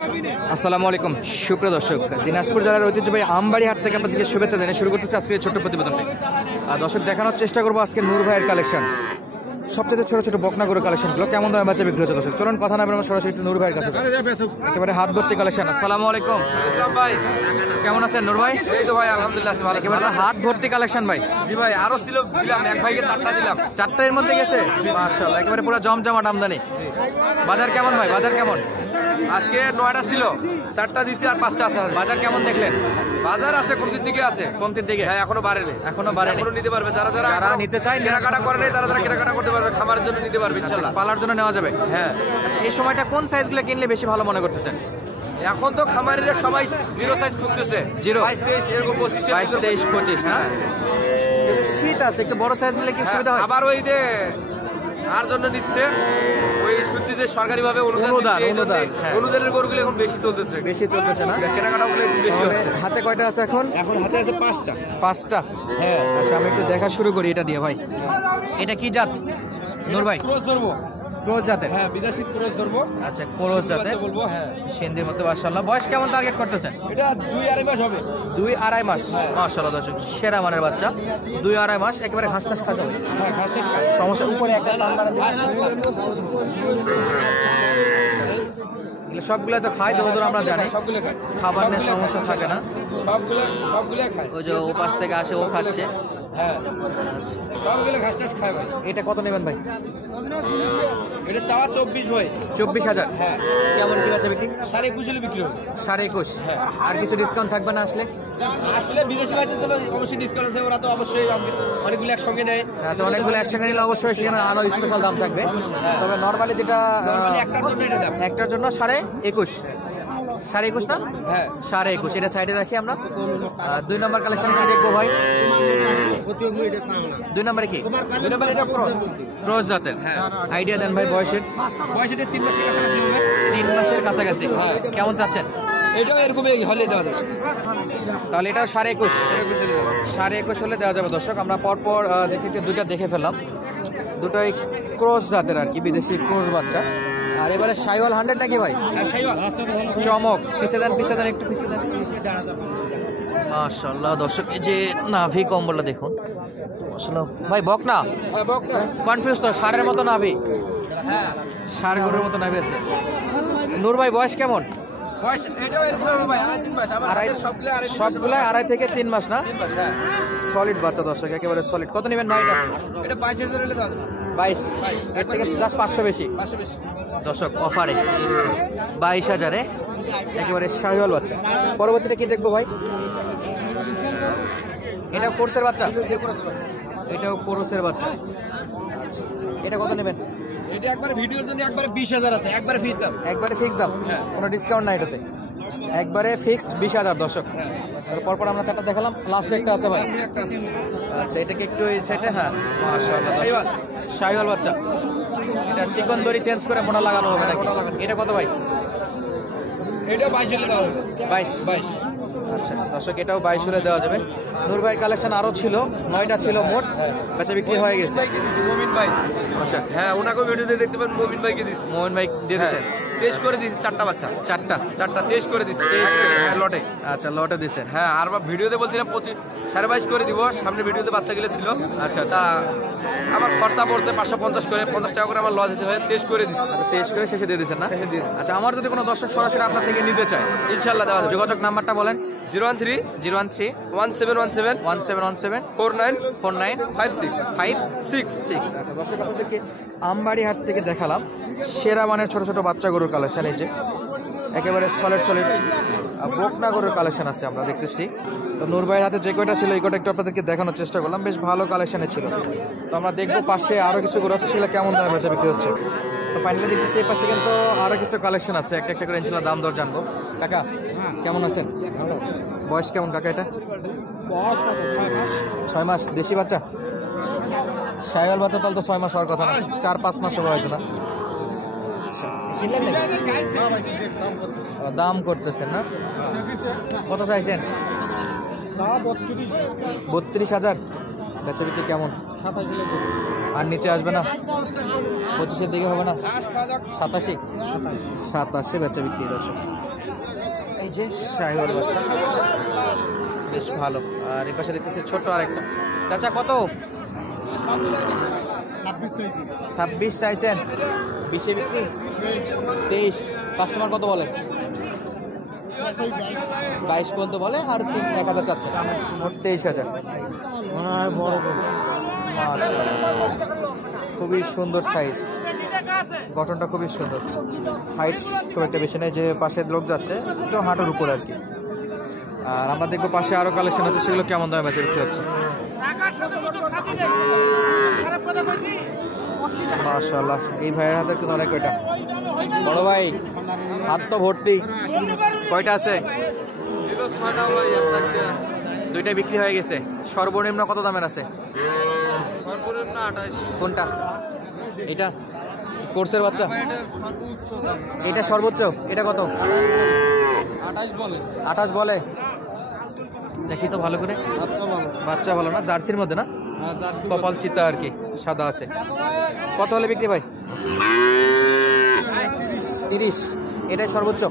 আসসালামু আলাইকুম সুপ্রিয় দর্শক, দিনাজপুর জেলার ঐতিহ্যবাহী আমবাড়ি হাট থেকে আপনাদেরকে শুভেচ্ছা জানিয়ে শুরু করতেছি আজকে ছোট্ট প্রতিবেদনটি। দর্শক দেখানোর চেষ্টা করবো আজকে নূর ভাইয়ের কালেকশন, সবচেয়ে ছোট ছোট বকনা গরুর কালেকশনগুলো কেমন দামে বাচ্চা বিক্রি হচ্ছে। দর্শক চলুন কথা না বলে সরাসরি একটু নূর ভাইয়ের কাছে একেবারে হাত ভর্তি কালেকশন। আসসালামু আলাইকুম ভাই, কেমন আছেন নূর ভাই? এই তো ভাই আলহামদুলিল্লাহ ভালো। একেবারে হাত ভর্তি কালেকশন ভাই। জি ভাই, আরো ছিল, দিলাম এক ভাইকে 4টা দিলাম। 4টার মধ্যে গেছে মাশাআল্লাহ, একেবারে পুরো জমজমাট আমদানি। বাজার কেমন ভাই? বাজার কেমন? আজকে 9টা ছিল, 4টা দিছি আর 5টা আছে। বাজার কেমন দেখলেন? বাজার আছে কমতির দিকে আছে। কমতির দিকে? হ্যাঁ, এখনো বাড়েনি। এখনো বাড়েনি। এখনো নিতে পারবে যারা যারা নিতে চায়, কেনাকাটা করে নাই তারা কেনাকাটা করতে পারবে, খামারের জন্য নিতে পারবে ইনশাআল্লাহ। পালার জন্য নেওয়া যাবে। হ্যাঁ। আচ্ছা, এই সময়টা কোন সাইজগুলো কিনলে বেশি ভালো মনে করতেছেন? এখন তো খামারিরা সবাই জিরো সাইজ খুঁজতেছে। 0, 22, 23 এরকম 25, 23, 25 না? শীত আছে, একটু বড় সাইজ নিলে কি সুবিধা হয়? আবার ওই যে আর জন্য নিচ্ছে, ওই শুনছি যে সরকারি ভাবে অনুদানের গরুগুলো এখন বেশি চলতেছে না? কেনাকাটা বেশি হচ্ছে। হাতে কয়টা আছে এখন? এখন হাতে আছে 5টা। 5টা? হ্যাঁ। আচ্ছা, আমি একটু দেখা শুরু করি এটা দিয়ে ভাই। এটা কি জাত নূর ভাই? ক্রস ধরবো। ক্রস জাতের? হ্যাঁ, বিদেশি ক্রস ধরবো। আচ্ছা, ক্রস জাতের বলবো। হ্যাঁ, সিন্ধির মধ্যে মাশাআল্লাহ। বয়স কেমন টার্গেট করতেছেন? এটা 2-2.5 মাস হবে। 2-2.5 মাস মাশাআল্লাহ দর্শক, সেরা মানের বাচ্চা। 2-2.5 মাস, একেবারে ঘাস টাস খাওয়া যাবে। হ্যাঁ, ঘাস টাস খায়। সমস্যা উপরে একটা সবগুলো তো খায়, যতদূর আমরা জানি সবগুলো খায়, খাবার নিয়ে সমস্যা থাকে না। সবগুলো খায়। ওই যে ও পাশ থেকে আসে, ও খাচ্ছে। হ্যাঁ, সবগুলো ঘাস টাস খায় ভাই। এটা কত নেবেন ভাই? এটা চাওয়া 24 ভাই। 24,000? হ্যাঁ। কেমন কি আছে বিক্রি? 21.5 বিক্রি হবে। 21.5? হ্যাঁ। আর কিছু ডিসকাউন্ট থাকবে না আসলে? আসলে বিদেশি ভাইদের তো অবশ্যই ডিসকাউন্ট আছে, ওরা তো অবশ্যই অনেকগুলো একসঙ্গে নেয়। আচ্ছা, অনেকগুলো একসঙ্গে নিলে অবশ্যই সেখানে আরো স্পেশাল দাম থাকবে। তবে নর্মালি যেটা একটার জন্য এটা দাম। একটার জন্য 21.5 না? হ্যাঁ, 21.5। এটা সাইডে রাখি আমরা। 2 নম্বর কালেকশন কি দেখবো ভাই? 2 নম্বরে কি? 2 নম্বর এটা ক্রস। ক্রস জাতের? হ্যাঁ। আইডিয়া দেন ভাই বয়সের। বয়স এটা 3 মাসের কাছাকাছি হবে। 3 মাসের কাছাকাছি? হ্যাঁ। কেমন চাচ্ছেন? এটাও এরকম হলে দেওয়া যাবে। তাহলে এটাও 21.5 হলে দেওয়া যাবে। দর্শক আমরা পরপর দেখতে দুইটা দেখে ফেললাম, দুটোই ক্রস জাতের আর কি, বিদেশি ক্রস বাচ্চা। আর এবারে শাইওয়াল 100 নাকি ভাই? চমক। পিছে দেন একটু পিছে দেন। মাশাআল্লাহ দর্শক, এই যে নাভি কম্বলটা দেখুন মাশাআল্লাহ ভাই। বক না কনফিউজ তো, ষাঁড়ের মতো নাভি। হ্যাঁ, ষাঁড় গরুর মতো নাভি আছে। নূর ভাই বয়স কেমন? বয়স এটাও এরকম ভাই, 2.5-3 মাস। আমার সবগুলো 2.5 থেকে 3 মাস না? 3 মাস। হ্যাঁ, সলিড বাচ্চা দর্শক, একেবারে সলিড। কত নেবেন ভাই এটা? এটা 22,000 হলে দেওয়া যাবে। 22? এর থেকে জাস্ট 500 বেশি 500 বেশি। দর্শক অফারে 22,000-এ একেবারে শাহিওয়াল বাচ্চা। পরবর্তীতে কি দেখবো ভাই? এটা কোর্সের বাচ্চা? এটাও কোর্সের বাচ্চা। এটা কত নেবেন? এটা একবারে ভিডিওর জন্য একবারে 20,000 আছে, একবারে ফিক্স দাম। একবারে ফিক্স দাম? হ্যাঁ। কোনো ডিসকাউন্ট নাই এটাতে? একবারে ফিক্সড 20,000 দর্শক। পরপর আমরা 4টা দেখালাম, লাস্টে একটা আছে ভাই। আচ্ছা, এটাকে একটু এই সাইডে। হ্যাঁ মাশাআল্লাহ, শাহিওয়াল বাচ্চা। এটা চিকন দড়ি চেঞ্জ করে মোটা লাগানো হবে নাকি? এটা কত ভাই? এটা 22 হলে দেওয়া যাবে। 22? আচ্ছা দর্শক, এটাও 22 হলে দেওয়া যাবে। নূর ভাইয়ের কালেকশন আরো ছিল, 9টা ছিল মোট, বেচা বিক্রি হয়ে গেছে। মমিন ভাই। আচ্ছা, হ্যাঁ, ওনাকে ভিডিওতে দেখতে পারেন, মমিন ভাইকে দিছি। মোহন ভাই দিয়ে দিয়েছেন? টেস্ট করে দিছি 4টা বাচ্চা। 4টা টেস্ট করে দিছি লটে। আচ্ছা, লটে দিয়েছেন? হ্যাঁ, আর ভিডিওতে বলছিলাম 22.5 করে দিব। সামনে ভিডিওতে বাচ্চাগুলো ছিল। আচ্ছা, আমার খরচা পড়ছে 550 করে, 50 টাকা করে আমার লস হয়েছে ভাই। টেস্ট করে দিছি। টেস্ট করে শেষে দিয়ে দিয়েছেন না? শেষে দিয়ে। আচ্ছা, আমার যদি কোনো দর্শক সরাসরি আপনার থেকে নিতে চায়, ইনশাআল্লাহ দেওয়া যাবে। যোগাযোগ নাম্বারটা বলেন। 013 1717 1717 4956. আচ্ছা দর্শক, আপনাদেরকে আমবাড়ি হাট থেকে দেখালাম সেরা মানের ছোট ছোট বাচ্চা গরুর কালেকশন। এই যে একেবারে সলিড বকনা গরুর কালেকশন আছে আমরা দেখতেছি। তো নূর ভাইয়ের হাতে যে কয়টা ছিল এই কয়টা একটু আপনাদেরকে দেখানোর চেষ্টা করলাম, বেশ ভালো কালেকশনে ছিল। তো আমরা দেখবো পাশে আরো কিছু গরু আছে, সেগুলো কেমন দামে বেচা বিক্রি হচ্ছে। তো ফাইনালি দেখতেছি এই পাশে কিন্তু আরো কিছু কালেকশন আছে, একটা করে ইনশাআল্লাহ দাম দর জানবো। কাকা কেমন আছেন? বয়স কেমন কাকা? এটা 6 মাস। দেশি বাচ্চা? শাহিওয়াল বাচ্চা? তাহলে তো 6 মাস হওয়ার কথা না, 4-5 মাস হবে হয়তো না। আচ্ছা, দাম করতেছেন না? কত চাইছেন? 32,000। বেচা বিক্রি কেমন? আর নিচে আসবে না? 25-এর দিকে হবে না? 87 বেচা বিক্রি দর্শক। এই যে শাহিওয়াল বাচ্চা বেশ ভালো। আর এই পাশে দেখতেছি ছোট্ট আরেকটা। চাচা কত? 26 চাইছেন, 20-এ বিক্রি? 23। কাস্টমার কত বলে? 22 পর্যন্ত বলে, আর 1000 চাচ্ছে, মোট 23,000। খুবই সুন্দর সাইজ, গঠনটা খুবই সুন্দর। হাইট খুব একটা বেশি নেই, যে পাশে লোক যাচ্ছে একটু হাঁটুর উপর আর কি। আর আমরা দেখবো পাশে আরো কালেকশন আছে, সেগুলো কেমন দামে বেচা বিক্রি হচ্ছে। মাশাআল্লাহ, এই ভাইয়ের হাতে তো অনেক। কয়টা বড় ভাই? হাত তো ভর্তি। কয়টা আছে? 2টা বিক্রি হয়ে গেছে। সর্বনিম্ন কত দামের আছে? সর্বনিম্ন 28। কোনটা? এটা কোর্সের বাচ্চা? এটা সর্বোচ্চ। এটা কত? 28 বলে। দেখি তো ভালো করে। বাচ্চা ভালো না? জার্সির মধ্যে না? কপাল চিতা আর কি, সাদা আছে। কত হলে বিক্রি ভাই? 30। এটাই সর্বোচ্চ?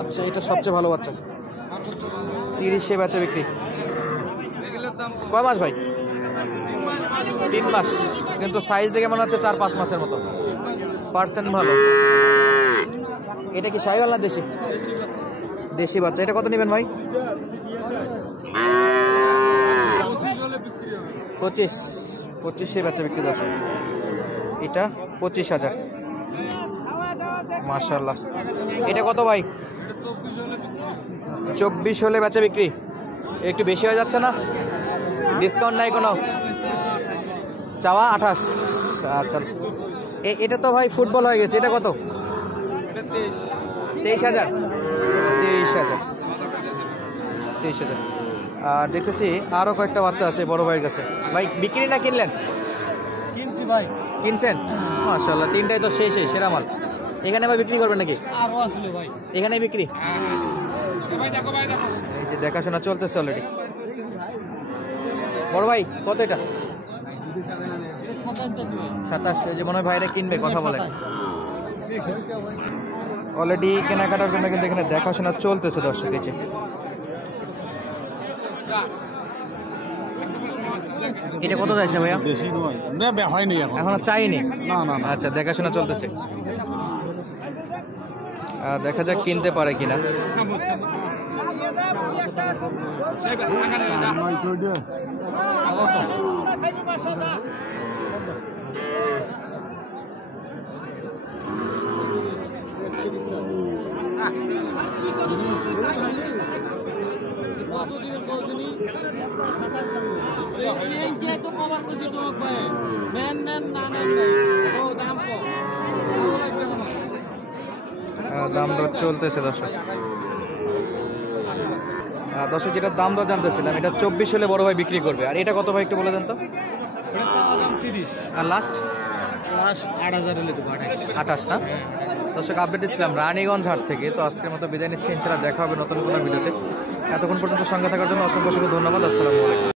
আচ্ছা, এটা সবচেয়ে ভালো বাচ্চা। 30-এ বেচা বিক্রি। কয় মাস ভাই? 3 মাস, কিন্তু সাইজ দেখে মনে হচ্ছে 4-5 মাসের মতো। পার্সেন্ট ভালো। এটা কি শাহিওয়াল না দেশি? দেশি বাচ্চা। এটা কত নেবেন ভাই? 25-এ বেচা বিক্রি দর্শক। এটা 25,000। মাশাআল্লাহ। এটা কত ভাই? 24 হলে বেচা বিক্রি। একটু বেশি হয়ে যাচ্ছে না? ডিসকাউন্ট নাই কোনো? চাওয়া 28। আচ্ছা, এটা তো ভাই ফুটবল হয়ে গেছে। এটা কত? 23,000। 23,000। আর দেখতেছি আরো কয়েকটা বাচ্চা আছে বড় ভাইয়ের কাছে। ভাই বিক্রি না কিনলেন? কিনছি ভাই। কিনছেন? মাশাআল্লাহ, 3টাই তো শেষে সেরা মাল। এখানে ভাই বিক্রি করবেন নাকি? আরো আসলে ভাই এখানে বিক্রি। এই যে দেখাশোনা চলতেছে অলরেডি। বড় ভাই কত এটা? 27। এই যে মনে হয় ভাইরা কিনবে, কথা বলে। অলরেডি কেনাকাটার জন্য কিন্তু এখানে দেখাশোনা চলতেছে দর্শক। এই যে এটা কত যাচ্ছে ভাইয়া? দেশি নয় না, হয়নি এখনো চাইনি। না না না। আচ্ছা, দেখাশোনা চলতেছে। দেখা যাক কিনতে পারে কিনা। দাম দর চলতেছে দর্শক। দর্শক, যেটা দাম দর জানতেছিলাম, এটা 24 হলে বড় ভাই বিক্রি করবে। আর এটা কত ভাই একটু বলে দেন তো? 30। আর লাস্ট 8,000 হলে তো 28 না? দর্শক, আপডেট দিচ্ছিলাম রানীগঞ্জ হাট থেকে। তো আজকের মতো বিদায় নিচ্ছি, ইনশাআল্লাহ দেখা হবে নতুন কোনো ভিডিওতে। এতক্ষণ পর্যন্ত সঙ্গে থাকার জন্য অসংখ্য ধন্যবাদ। আসসালামু আলাইকুম।